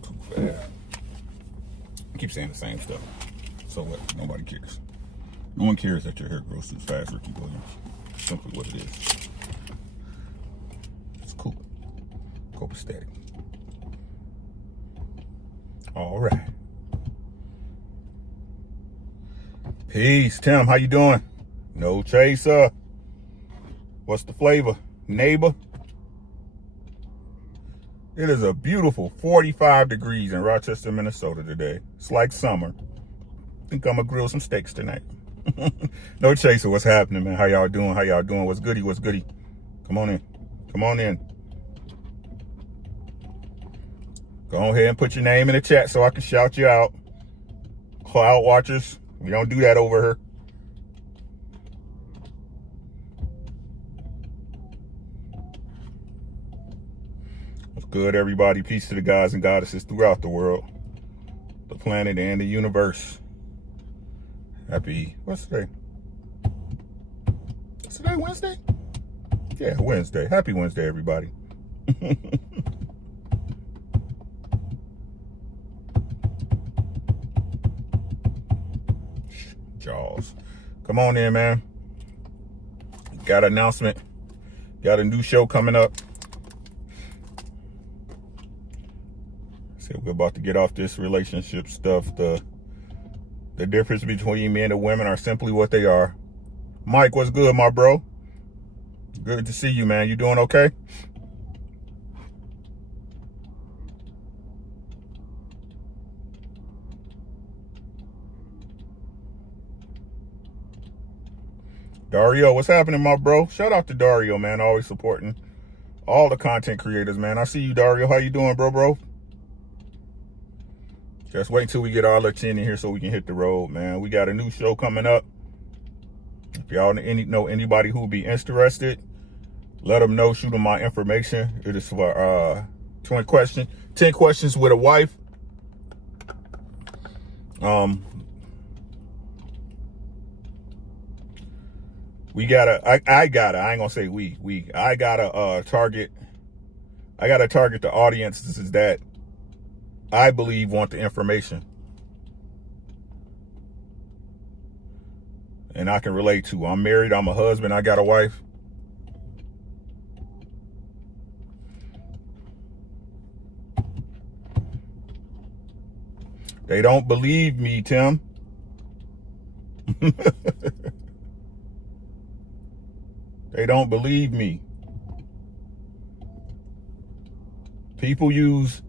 go too fast. I keep saying the same stuff. So what? Nobody cares. No one cares that your hair grows too fast, Ricky Williams. Simply what it is. It's cool. Copacetic. All right. Peace, Tim. How you doing? No chaser. What's the flavor? Neighbor. It is a beautiful 45 degrees in Rochester, Minnesota today. It's like summer. I think I'm gonna grill some steaks tonight. No chaser. What's happening, man? How y'all doing? How y'all doing? What's goody? What's goody? Come on in. Come on in. Go ahead and put your name in the chat so I can shout you out. Cloud watchers, we don't do that over here. What's good, everybody? Peace to the gods and goddesses throughout the world, the planet, and the universe. Happy, what's today? Is today Wednesday? Yeah, Wednesday. Happy Wednesday, everybody. Jaws. Come on in, man. Got an announcement. Got a new show coming up. So we're about to get off this relationship stuff. The difference between men and women are simply what they are. Mike, what's good, my bro? Good to see you, man. You doing okay? Dario, what's happening, my bro? Shout out to Dario, man. Always supporting all the content creators, man. I see you, Dario. How you doing, bro? Just wait till we get our little chin in here so we can hit the road, man. We got a new show coming up. If y'all know anybody who would be interested, let them know. Shoot them my information. It is for 10 questions with a wife. We gotta, I ain't gonna say I gotta target the audiences that I believe want the information and I can relate to. I'm married, I'm a husband, I got a wife. They don't believe me, Tim. They don't believe me. People use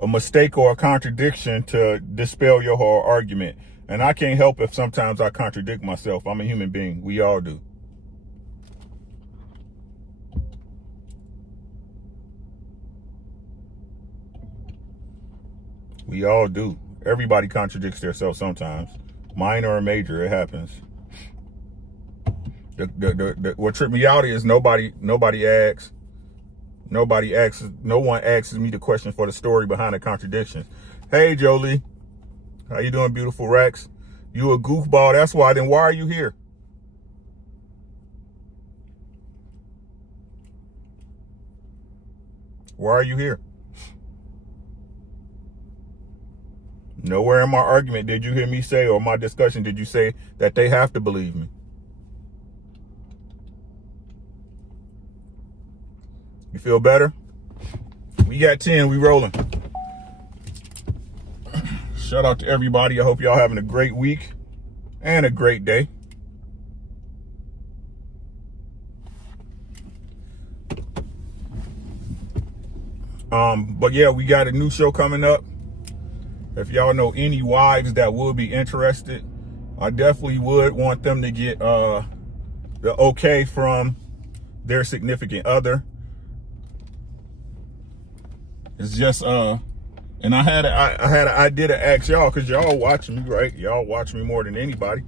a mistake or a contradiction to dispel your whole argument. And I can't help if sometimes I contradict myself. I'm a human being. We all do. We all do. Everybody contradicts themselves sometimes. Minor or major, it happens. What tripped me out is no one asks me the question for the story behind the contradictions. Hey, Jolie. How you doing, beautiful Rex? You a goofball. That's why. Then why are you here? Why are you here? Nowhere in my argument did you hear me say, or my discussion did you say that they have to believe me. You feel better? We got 10. We rolling. Shout out to everybody. I hope y'all having a great week and a great day. But yeah, we got a new show coming up. If y'all know any wives that would be interested, I definitely would want them to get the okay from their significant other. It's just and I did ask y'all, because y'all watch me, right? Y'all watch me more than anybody.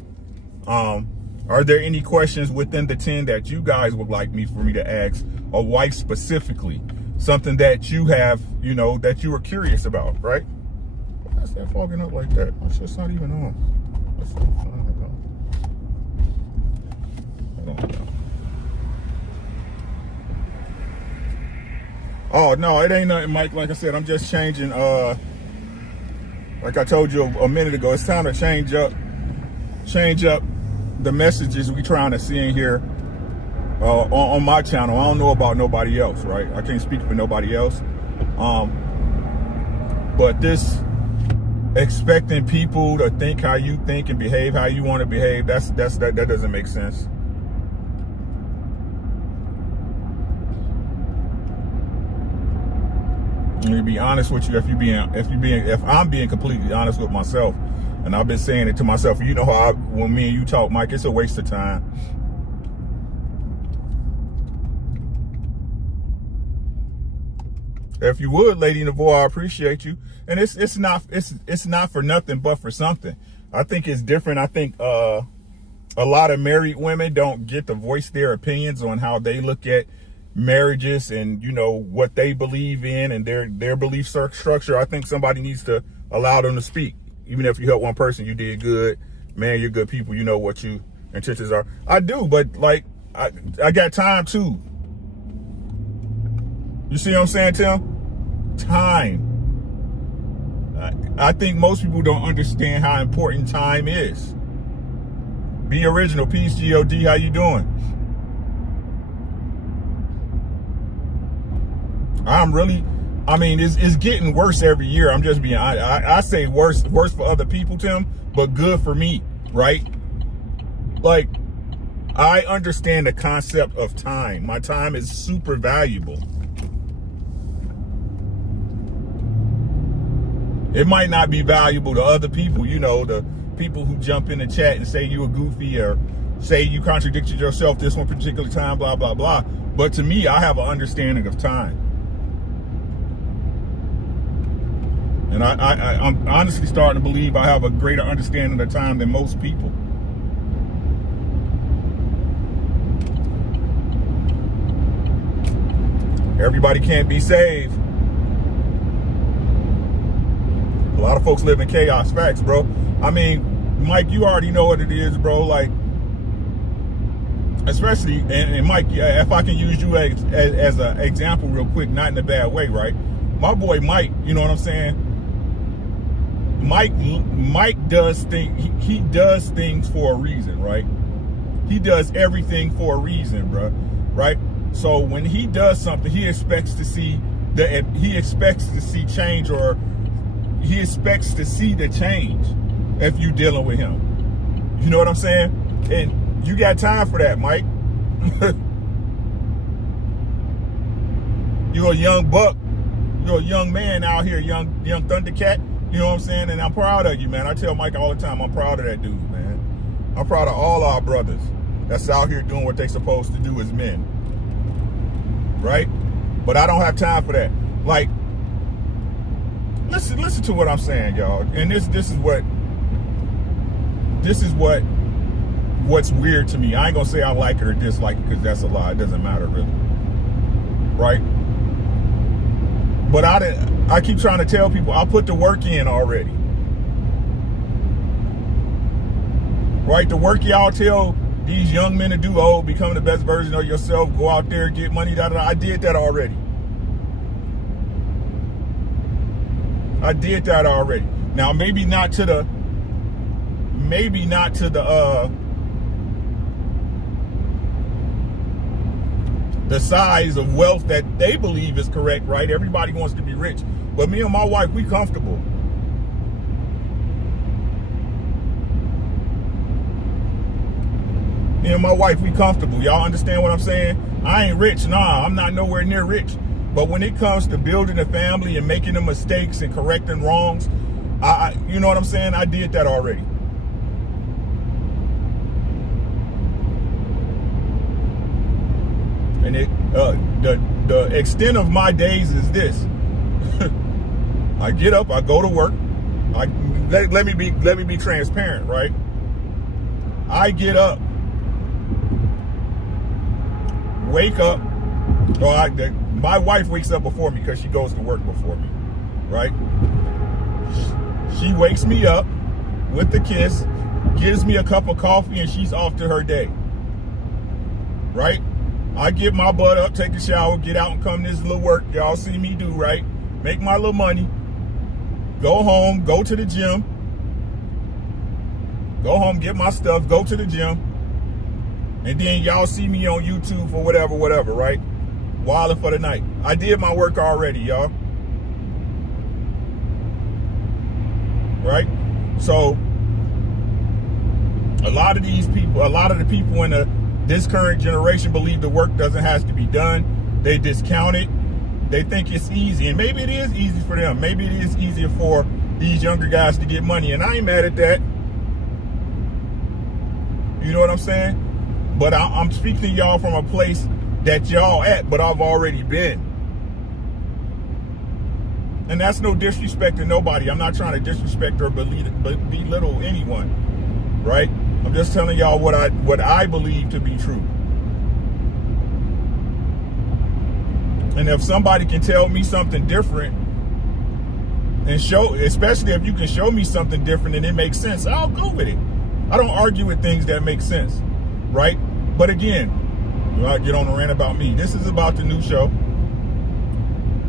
Are there any questions within the 10 that you guys would like for me to ask a wife specifically? Something that you have, that you were curious about, right? Why's that fogging up like that? It's just not even on. Hold on. Oh, no, it ain't nothing, Mike. Like I said, I'm just changing Like I told you a minute ago, it's time to change up the messages we trying to see in here on my channel. I don't know about nobody else, right? I can't speak for nobody else. But this expecting people to think how you think and behave how you want to behave, that doesn't make sense. To be honest with you, if I'm being completely honest with myself, and I've been saying it to myself, you know how when me and you talk, Mike, it's a waste of time. If you would, Lady Navoy, I appreciate you. And it's not for nothing but for something. I think it's different. I think a lot of married women don't get to voice their opinions on how they look at marriages and, you know, what they believe in and their belief structure. I think somebody needs to allow them to speak. Even if you help one person, you did good. Man, you're good people. You know what your intentions are. I do, but like I got time too. You see what I'm saying, Tim? Time. I think most people don't understand how important time is. Be original. Peace, G-O-D. How you doing? It's getting worse every year. I'm just being, I say worse for other people, Tim, but good for me, right? Like, I understand the concept of time. My time is super valuable. It might not be valuable to other people, you know, the people who jump in the chat and say you were goofy or say you contradicted yourself this one particular time, blah, blah, blah. But to me, I have an understanding of time. And I'm honestly starting to believe I have a greater understanding of time than most people. Everybody can't be saved. A lot of folks live in chaos. Facts, bro. I mean, Mike, you already know what it is, bro. Like, especially, and Mike, if I can use you as an example real quick, not in a bad way, right? My boy Mike, you know what I'm saying? Mike does things, he does things for a reason, right? He does everything for a reason, bro, right? So when he does something, he expects to see change, or he expects to see the change if you dealing with him. You know what I'm saying? And you got time for that, Mike. You're a young buck. You're a young man out here, young Thundercat. You know what I'm saying? And I'm proud of you, man. I tell Mike all the time, I'm proud of that dude, man. I'm proud of all our brothers that's out here doing what they supposed to do as men. Right? But I don't have time for that. Like, listen to what I'm saying, y'all. And this is what's weird to me. I ain't gonna say I like it or dislike it, because that's a lie. It doesn't matter really. Right? But I keep trying to tell people I put the work in already. Right? The work y'all tell these young men to do, become the best version of yourself, go out there, get money, I did that already. Now maybe not to the size of wealth that they believe is correct, right? Everybody wants to be rich. But me and my wife, we comfortable. Me and my wife, we comfortable. Y'all understand what I'm saying? I ain't rich. Nah, I'm not nowhere near rich. But when it comes to building a family and making the mistakes and correcting wrongs, you know what I'm saying? I did that already. And the extent of my days is this. I get up, I go to work. Let me be transparent, right? I get up, wake up. My wife wakes up before me because she goes to work before me, right? She wakes me up with the kiss, gives me a cup of coffee, and she's off to her day, right? I get my butt up, take a shower, get out and come to this little work y'all see me do, right? Make my little money. go home, go to the gym, go home, get my stuff, go to the gym, and then y'all see me on YouTube for whatever, right? Wilding for the night. I did my work already, y'all. Right? So a lot of the people in this current generation believe the work doesn't have to be done. They discount it. They think it's easy, and maybe it is easy for them. Maybe it is easier for these younger guys to get money, and I ain't mad at that. You know what I'm saying? But I'm speaking to y'all from a place that y'all at, but I've already been. And that's no disrespect to nobody. I'm not trying to disrespect or belittle anyone, right? I'm just telling y'all what I believe to be true. And if somebody can tell me something different and show, especially if you can show me something different and it makes sense, I'll go with it. I don't argue with things that make sense, right? But again, I'll get on the rant about me. This is about the new show.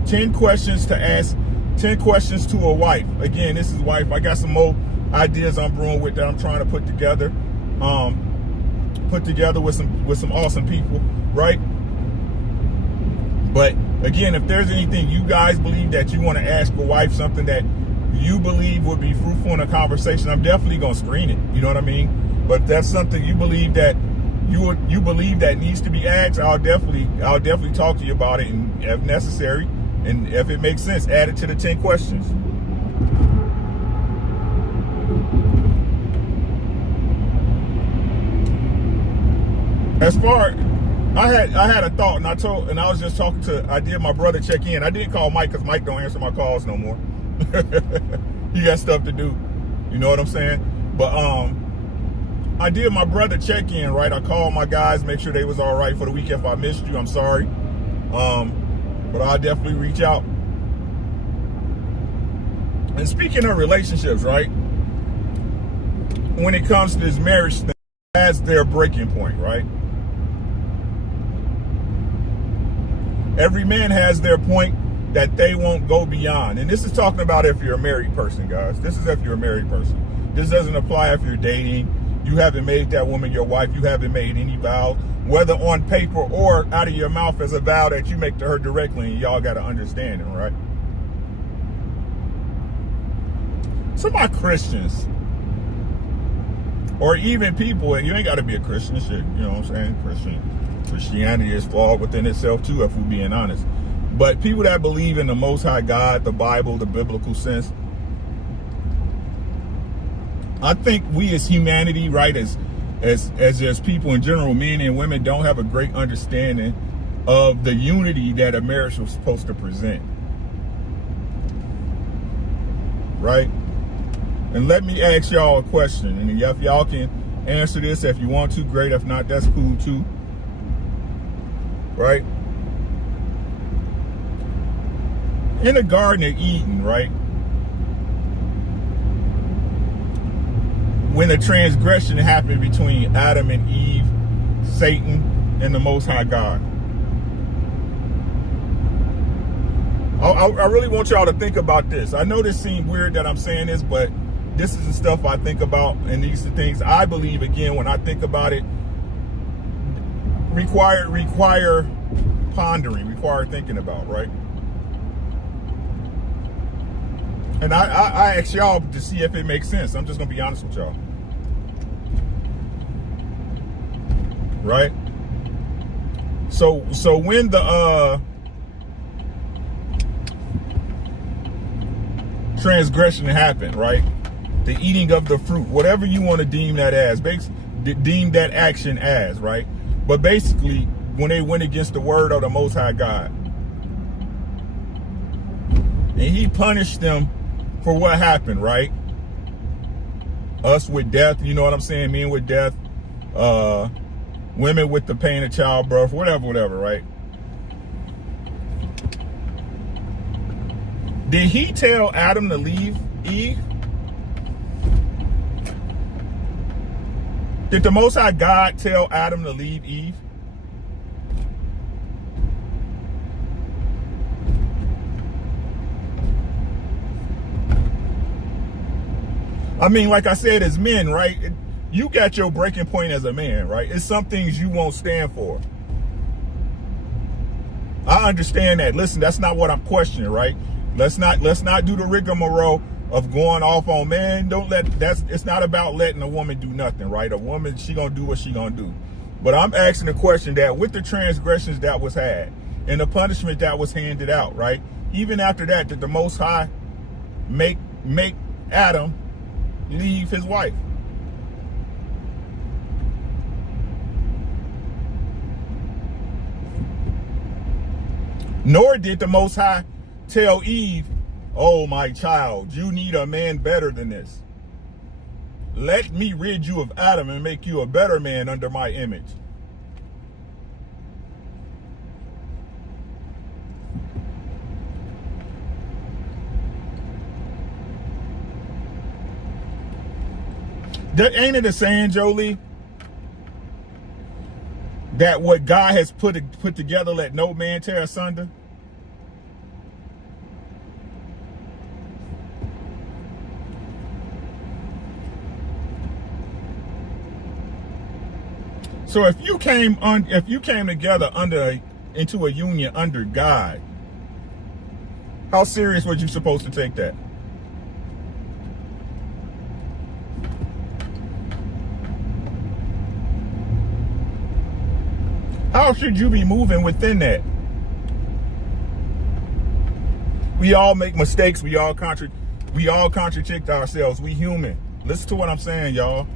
10 questions to ask, 10 questions to a wife. Again, this is wife. I got some more ideas I'm brewing with that I'm trying to put together with some awesome people, right? But again, if there's anything you guys believe that you want to ask a wife, something that you believe would be fruitful in a conversation, I'm definitely gonna screen it. You know what I mean? But if that's something you believe that you believe that needs to be asked, I'll definitely talk to you about it, and if necessary, and if it makes sense, add it to the 10 questions. As far, I had a thought, and I was just talking I did my brother check in. I didn't call Mike because Mike don't answer my calls no more. He got stuff to do. You know what I'm saying? But I did my brother check in, right? I called my guys, make sure they was all right for the week. If I missed you, I'm sorry. But I'll definitely reach out. And speaking of relationships, right? When it comes to this marriage thing, that's their breaking point, right? Every man has their point that they won't go beyond. And this is talking about if you're a married person, guys. This is if you're a married person. This doesn't apply if you're dating. You haven't made that woman your wife. You haven't made any vow, whether on paper or out of your mouth as a vow that you make to her directly, and y'all got to understand it, right? Some of my Christians, or even people, and you ain't got to be a Christian, shit, you know what I'm saying? Christianity is flawed within itself too, if we're being honest. But people that believe in the Most High God, the Bible, the biblical sense, I think we as humanity, right, as people in general, men and women, don't have a great understanding of the unity that a marriage was supposed to present, right? And let me ask y'all a question, and if y'all can answer this, if you want to, great. If not, that's cool too, right? In the Garden of Eden, right? When the transgression happened between Adam and Eve, Satan, and the Most High God. I really want y'all to think about this. I know this seems weird that I'm saying this, but this is the stuff I think about, and these are things I believe, again, when I think about it, require pondering, require thinking about, right? And I ask y'all to see if it makes sense. I'm just gonna be honest with y'all. Right? So when the transgression happened, right? The eating of the fruit, whatever you want to deem that as, deem that action as, right? But basically, when they went against the word of the Most High God, and he punished them for what happened, right? Us with death, you know what I'm saying? Men with death, women with the pain of childbirth, whatever, right? Did he tell Adam to leave Eve? Did the Most High God tell Adam to leave Eve? I mean, like I said, as men, right? You got your breaking point as a man, right? It's some things you won't stand for. I understand that. Listen, that's not what I'm questioning, right? Let's not do the rigmarole of going off on, man. It's not about letting a woman do nothing, right? A woman, she gonna do what she gonna do. But I'm asking the question that with the transgressions that was had and the punishment that was handed out, right? Even after that, did the Most High make Adam leave his wife? Nor did the Most High tell Eve, oh, my child, you need a man better than this. Let me rid you of Adam and make you a better man under my image. Ain't it a saying, Jolie, that what God has put together, let no man tear asunder? So if you came together into a union under God, how serious was you supposed to take that? How should you be moving within that? We all make mistakes. We all contradict ourselves. We human. Listen to what I'm saying, y'all.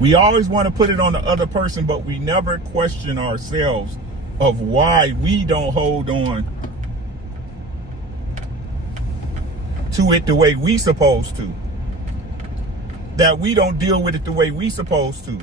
We always want to put it on the other person, but we never question ourselves of why we don't hold on to it the way we supposed to. That we don't deal with it the way we supposed to.